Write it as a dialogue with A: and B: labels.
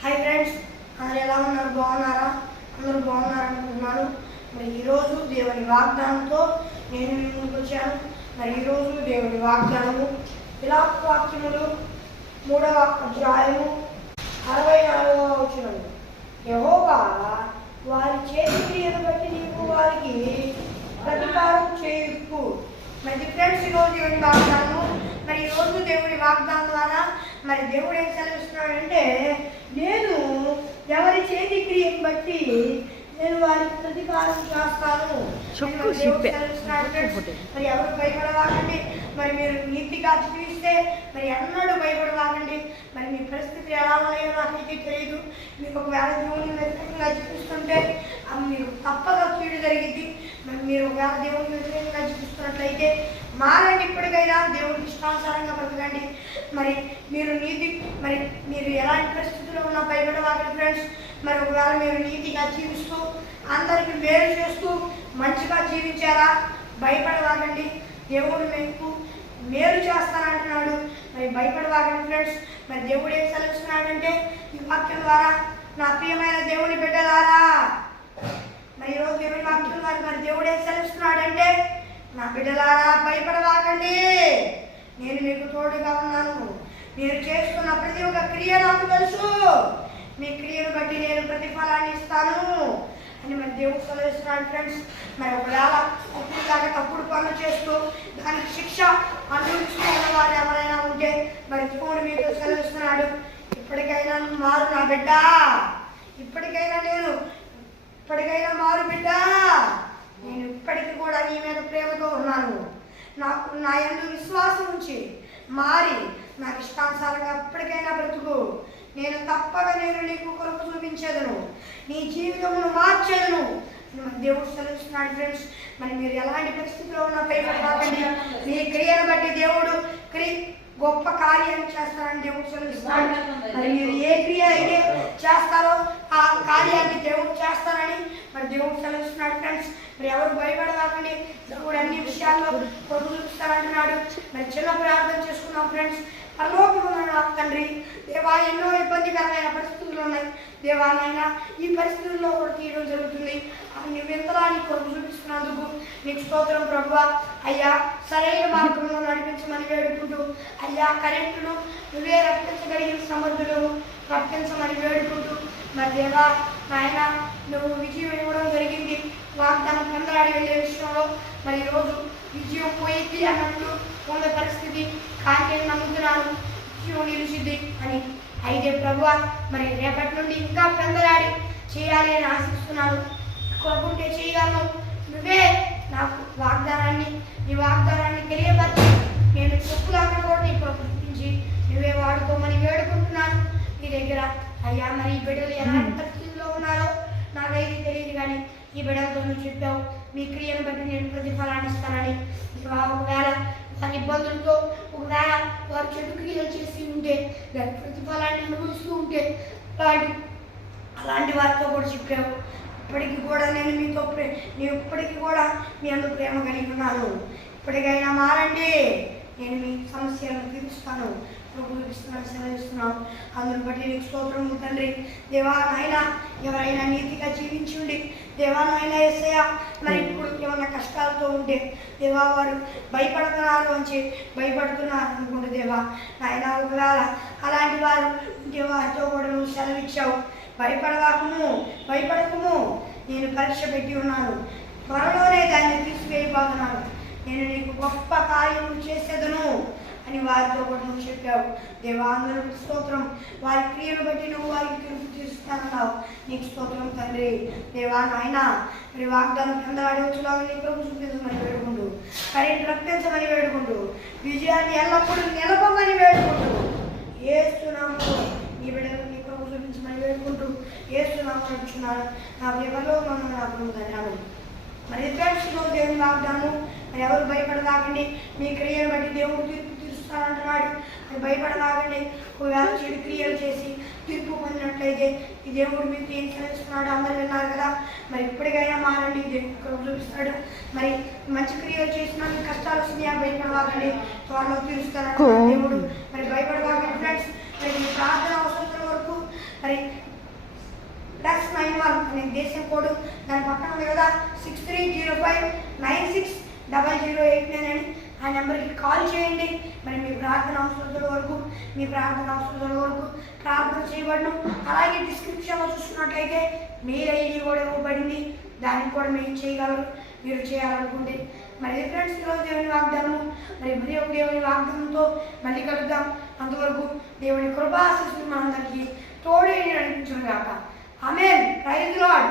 A: Hi friends అందరు ఎలా ఉన్నారు? బాగున్నారా? అందరూ బాగున్నారనుకుంటున్నాను మరి ఈరోజు దేవుని వాగ్దానంతో నేను ముందుకు వచ్చాను. మరి ఈరోజు దేవుని వాగ్దానము ఇలా వాక్యములు మూడవ అధ్యాయము అరవై నాలుగవ వచ్చినది యహోవా వారి చేతి క్రియను బట్టి నీకు వారికి ప్రతికారం చేయకు మరి ఫ్రెండ్స్ ఈరోజు దేవుని వాగ్దానము మరి ఈరోజు దేవుని వాగ్దానం ద్వారా మరి దేవుడు ఏం సెలవిస్తున్నాడంటే నేను ఎవరి చేతి క్రియను బట్టి నేను వారికి ప్రతీకారం చేస్తాను. మరి. మరి ఎవరు భయపడవాకండి మరి మీరు నీతిగా జీవిస్తే మరి ఎన్నడూ భయపడవాకండి మరి మీ పరిస్థితి ఎలా ఉన్నాయో నాకైతే తెలియదు మీకు ఒకవేళ దేవుని వ్యతిరేకంగా అది మీకు తప్పగా కీడు జరిగింది మరి మీరు ఒకవేళ దేవుని చూస్తున్నట్లయితే మారండి ఇప్పటికైనా దేవుడికి ఇష్టానుసారంగా బ్రతకండి. మరి మీరు నీతి మరి మీరు ఎలాంటి పరిస్థితుల్లో ఉన్నా భయపడవాకండి ఫ్రెండ్స్ మరి ఒకవేళ మీరు నీతిగా జీవిస్తూ అందరికి మేలు చేస్తూ మంచిగా జీవించారా? భయపడవాగండి దేవుడు మీకు మేలు చేస్తానంటున్నాడు. మరి భయపడవాగండి ఫ్రెండ్స్ మరి దేవుడు ఏం సెలవుస్తున్నాడంటే ఈ వాక్యం ద్వారా నా ప్రియమైన దేవుని బిడ్డలారా. మరి ఈరోజు దేవుని వాక్యం ద్వారా మరి దేవుడు ఏం సెలవుస్తున్నాడంటే నా బిడ్డలారా భయపడవాకండి. నేను మీకు తోడుగా ఉన్నాను. మీరు చేస్తున్న ప్రతి ఒక్క క్రియ నాకు తెలుసు. మీ క్రియను బట్టి నేను ప్రతిఫలాన్ని ఇస్తాను. అని మరి దేవుడు సెలవిస్తున్నాను ఫ్రెండ్స్ మరి ఒకవేళ అప్పుడు తప్పుడు పనులు చేస్తూ దానికి శిక్ష అనుభవించుకున్న వారు ఎవరైనా ఉంటే మరి దేవుడు మీకు సెలవిస్తున్నాడు ఇప్పటికైనా మారు నా బిడ్డ. ఇప్పటికైనా నేను ఇప్పటికైనా మారు బిడ్డ. నేను ఇప్పటికీ కూడా నీ మీద ప్రేమతో ఉన్నాను. నాకు నా ఎందు విశ్వాసం ఉంచి మారి నాకు ఇష్టానుసారంగా ఎప్పటికైనా బ్రతుకు. నేను తప్పక నేను నీకు కొరకు చూపించేదను. నీ జీవితమును మార్చేదను. దేవుడు సెలవుస్తున్నాడు ఫ్రెండ్స్ మరి మీరు ఎలాంటి పరిస్థితిలో ఉన్న భయపడకండి. మీ క్రియను బట్టి దేవుడు క్రియ గొప్ప కార్యం చేస్తారని దేవుడు సెలవుస్తున్నాడు మరి మీరు ఏ క్రియ అయితే చేస్తారో ఆ కార్యాన్ని దేవుడు చేస్తారని మరి దేవుడు సెలవుస్తున్నాడు ఫ్రెండ్స్ మరి ఎవరు భయపడవాకండి. దేవుడు అన్ని విషయాల్లో కొడుకు చూపిస్తారంటున్నాడు మరి చిన్న ప్రార్థన చేసుకున్నాం ఫ్రెండ్స్ పరలోకమున్న నా తండ్రి దేవా ఎన్నో ఇబ్బందికరమైన పరిస్థితులు ఉన్నాయి. దేవా ఈ పరిస్థితుల్లో కూడా తీయడం జరుగుతుంది. నువ్వు ఎంతలా కొరకు చూపిస్తున్నందుకు నీకు స్తోత్రం ప్రభు అయ్యా సరైన మార్గంలో నడిపించమని వేడుకుంటూ అయ్యా కరెంటును నువ్వే రప్పించగలిగిన సమర్థులు రప్పించమని వేడుకుంటూ మరి దేవా నాయన నువ్వు విజయం ఇవ్వడం జరిగింది. వాగ్దానం పొందలాడి వెళ్ళే విషయంలో. మరి ఈరోజు విజయం పోయింది అన్నట్లు ఉన్న పరిస్థితి. కానీ నమ్ముతున్నాను. విజయం అని అయితే ప్రభు మరి రేపటి నుండి ఇంకా పెందలాడి చేయాలి అని ఆశిస్తున్నాను. కోరుకుంటే చేయగలను. నువ్వే నాకు వాగ్దానాన్ని నీ వాగ్దానాన్ని తెలియపరిచి. నేను చెప్పులాగా కూడా నీ ప్రకటించి నువ్వే వాడుకోమని వేడుకుంటున్నాను. నీ దగ్గర అయ్యా మరి ఈ బిడ్డలు ఎలాంటి పరిస్థితుల్లో ఉన్నారో నాకైతే తెలియదు కానీ ఈ బిడ్డలతో నువ్వు చెప్పావు. మీ క్రియను బట్టి నేను ప్రతిఫలాన్ని ఇస్తానని. ఒకవేళ ఇబ్బందులతో కూడా వారు చెడు క్రియలు చేసి ఉంటే దాని ప్రతిఫలాన్ని అనుభవిస్తూ ఉంటే అలాంటి అలాంటి వారితో కూడా చెప్పావు. ఇప్పటికీ కూడా నేను మీతో ప్రే నేను ఇప్పటికీ కూడా మీ అందరూ ప్రేమ కలిగి ఉన్నాను. ఇప్పటికైనా మారండి. నేను మీ సమస్యలను తీరుస్తాను. ప్రభు సెలవిస్తున్నాను అందును బట్టి నీకు స్తోత్రం తండ్రి. దేవా నాయన ఎవరైనా నీతిగా జీవించి ఉండి దేవా నాయన ఏసయ్య మరి ఇప్పుడు ఏమైనా కష్టాలతో ఉంటే దేవా వారు భయపడుతున్నారు అని చెప్పి భయపడుతున్నారు అనుకుంటే దేవా. నాయన ఒకవేళ అలాంటి వారు దేవాతో కూడా నువ్వు సెలవిచ్చావు. భయపడవాకము భయపడకము. నేను పరీక్ష పెట్టి ఉన్నాను. త్వరలోనే దాన్ని తీసుకెళ్ళిపోతున్నాను నేను నీకు గొప్ప కార్యం చేసేదను. అని వారితో కూడా నువ్వు చెప్పావు. దేవా స్తోత్రం. వారి క్రియను బట్టి నువ్వు వారికి తీర్పు తీరుస్తానన్నావు. నీకు స్తోత్రం తండ్రి. దేవా నాయన మరి వాగ్దానం కింద వచ్చేలాగా నీ ప్రభు చూపించమని వేడుకుంటూ కరెంట్ రప్పించమని వేడుకుంటూ విజయాన్ని ఎల్లప్పుడూ నిలపమని వేడుకుంటూ ఏస్తున్నాము ఈ బిడ్డలు నీ ప్రభు చూపించమని వేడుకుంటూ ఏస్తున్నాము నడుచున్నాను నాకు ఎవరిలో మనం నాకు ధన్యాలు మరి ఇద్దరు దేవుని వాగ్దాము మరి ఎవరు భయపడదాకండి మీ క్రియను బట్టి దేవుడు తీర్పు తీరుస్తానంటున్నాడు మరి భయపడదాకండి ఒకవేళ చెడు క్రియలు చేసి తీర్పు పొందినట్లయితే ఈ దేవుడు మీకు ఏం అందరు విన్నారు కదా. మరి ఇప్పటికైనా మారండి. దేవుడు చూపిస్తాడు. మరి మంచి క్రియలు చేసిన మీకు కష్టాలు వస్తున్నాయా. భయపడవాకండి. త్వరలో తీరుస్తాడు దేవుడు మరి భయపడవాకండి ఫ్రెండ్స్ మరి మీ ప్రార్థన అవసరం వరకు మరి మీకు దేశం కోడ్ దాని పక్కన ఉంది కదా. Six three zero five nine six double zero eight nine అని. ఆ నెంబర్కి కాల్ చేయండి. మరి మీ ప్రార్థన అవసరాల వరకు మీ ప్రార్థన అవసరాల వరకు ప్రార్థన చేయబడను. అలాగే డిస్క్రిప్షన్లో చూసుకున్నట్లయితే మెయిల్ ఐడి కూడా ఇవ్వబడింది. దానికి కూడా మీరు చేయగలరు. మీరు చేయాలనుకుంటే మరి ఫ్రెండ్స్ ఈరోజు దేవుని వాగ్దానము. మరి మరి ఒక దేవుని వాగ్దానంతో మళ్ళీ కలుద్దాం. అంతవరకు దేవుని కృపాశిస్తుంది మనందరికీ తోడే నడిపించుగాక ఆమె ప్రైజ్ లాడ్